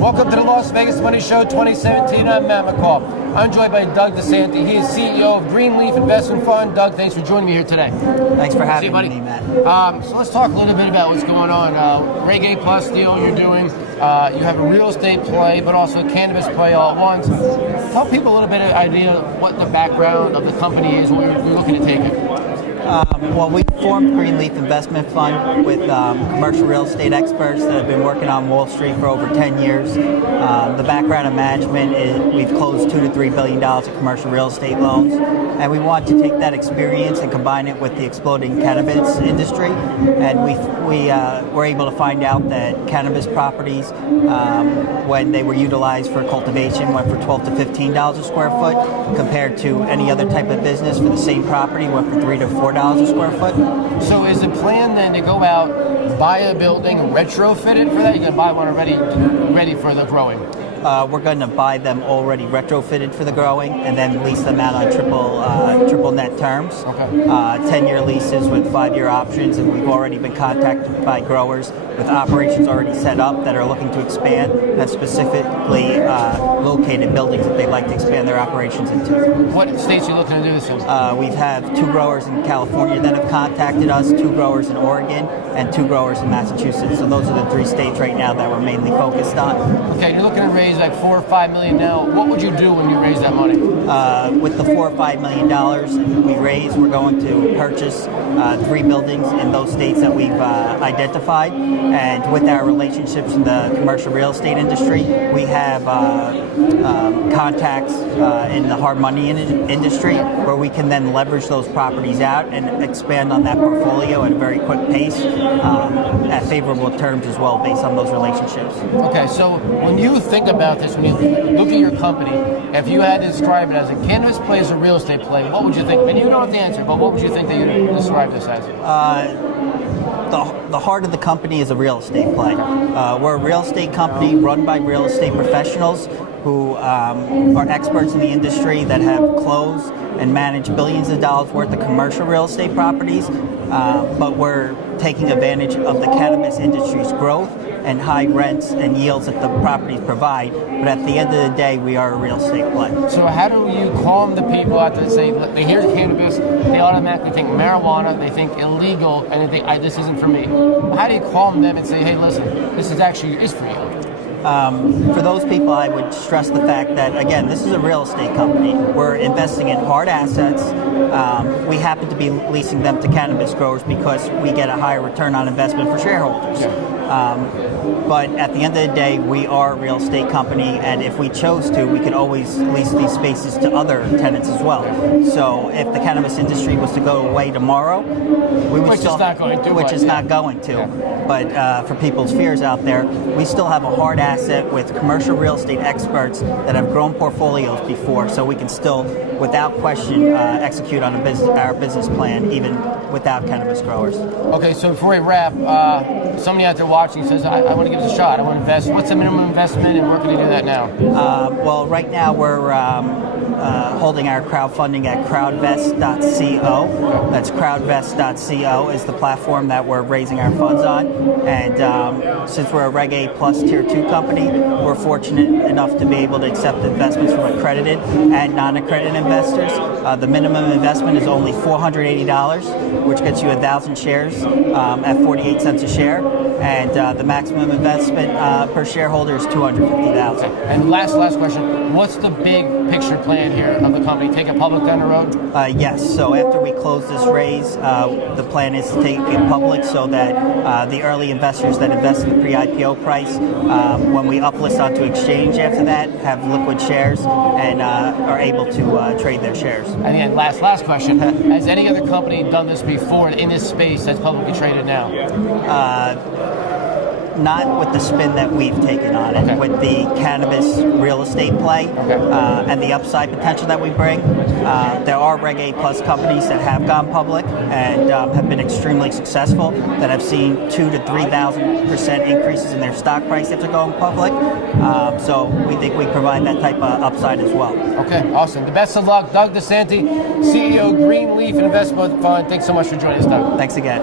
Welcome to the Las Vegas Money Show 2017. I'm Matt McCall. I'm joined by Doug DiSanti. He is CEO of Greenleaf Investment Fund. Doug, thanks for joining me here today. Thanks for having me, Matt. So let's talk a little bit about what's going on. Reg A Plus deal you're doing. You have a real estate play, but also a cannabis play all at once. Tell people a little bit of idea what the background of the company is, where you're looking to take it. Well, we formed Greenleaf Investment Fund with commercial real estate experts that have been working on Wall Street for over 10 years. The background of management is we've closed $2 to $3 billion of commercial real estate loans, and we want to take that experience and combine it with the exploding cannabis industry. And we were able to find out that cannabis properties, when they were utilized for cultivation, went for $12 to $15 a square foot, compared to any other type of business for the same property went for $3 to $4 a square foot. So is the plan then to go out, buy a building, retrofit it for that? You're going to buy one already ready for the growing? We're going to buy them already retrofitted for the growing and then lease them out on triple net terms. Okay. 10-year leases with 5-year options, and we've already been contacted by growers with operations already set up that are looking to expand, that specifically located buildings that they'd like to expand their operations into. What states are you looking to do this in? We've had 2 growers in California that have contacted us, 2 growers in Oregon, and 2 growers in Massachusetts. So those are the 3 states right now that we're mainly focused on. Okay, you're looking to raise like $4 or $5 million now. What would you do when you raise that money? With the $4 or $5 million we raise, we're going to purchase 3 buildings in those states that we've identified. And with our relationships in the commercial real estate industry, we have contacts in the hard money industry where we can then leverage those properties out and expand on that portfolio at a very quick pace at favorable terms as well based on those relationships. Okay, so when you think about this, when you look at your company, if you had to describe it as a cannabis play or a real estate play, what would you think? And you don't have the answer, but what would you think that you'd describe this as? The heart of the company is a real estate play. We're a real estate company run by real estate professionals who are experts in the industry that have closed and managed billions of dollars worth of commercial real estate properties, but we're taking advantage of the cannabis industry's growth and high rents and yields that the properties provide. But at the end of the day, we are a real estate play. So how do you calm the people out that say, they hear cannabis, they automatically think marijuana, they think illegal, and they think, this isn't for me. How do you calm them and say, hey, listen, this is actually for you? For those people, I would stress the fact that, again, this is a real estate company. We're investing in hard assets. We happen to be leasing them to cannabis growers because we get a higher return on investment for shareholders. But at the end of the day, we are a real estate company, and if we chose to, we could always lease these spaces to other tenants as well. So if the cannabis industry was to go away tomorrow, we would still... Which is not going to. But for people's fears out there, we still have a hard asset with commercial real estate experts that have grown portfolios before, so we can still, without question, execute on our business plan, even without cannabis growers. Okay, so before we wrap, somebody out there watching says, I want to give this a shot, I want to invest. What's the minimum investment, and where can they do that now? Well, right now we're holding our crowdfunding at crowdvest.co. That's crowdvest.co is the platform that we're raising our funds on. And since we're a Reg A Plus Tier 2 company, we're fortunate enough to be able to accept investments from accredited and non-accredited investors. The minimum investment is only $480, which gets you 1,000 shares at 48 cents a share. And the maximum investment per shareholder is $250,000. And last question, what's the big picture plan here of the company? Take it public down the road? Yes, so after we close this raise, the plan is to take it public so that the early investors that invest in the pre-IPO price, when we uplist onto exchange after that, have liquid shares and are able to trade their shares. And then last question, has any other company done this before in this space that's publicly traded now? Not with the spin that we've taken on it, with the cannabis real estate play and the upside potential that we bring. There are Reg A Plus companies that have gone public and have been extremely successful, that have seen 2,000 to 3,000% increases in their stock price after going public. So we think we provide that type of upside as well. Okay, awesome. The best of luck. Doug DiSanti, CEO Greenleaf Investment Fund. Thanks so much for joining us, Doug. Thanks again.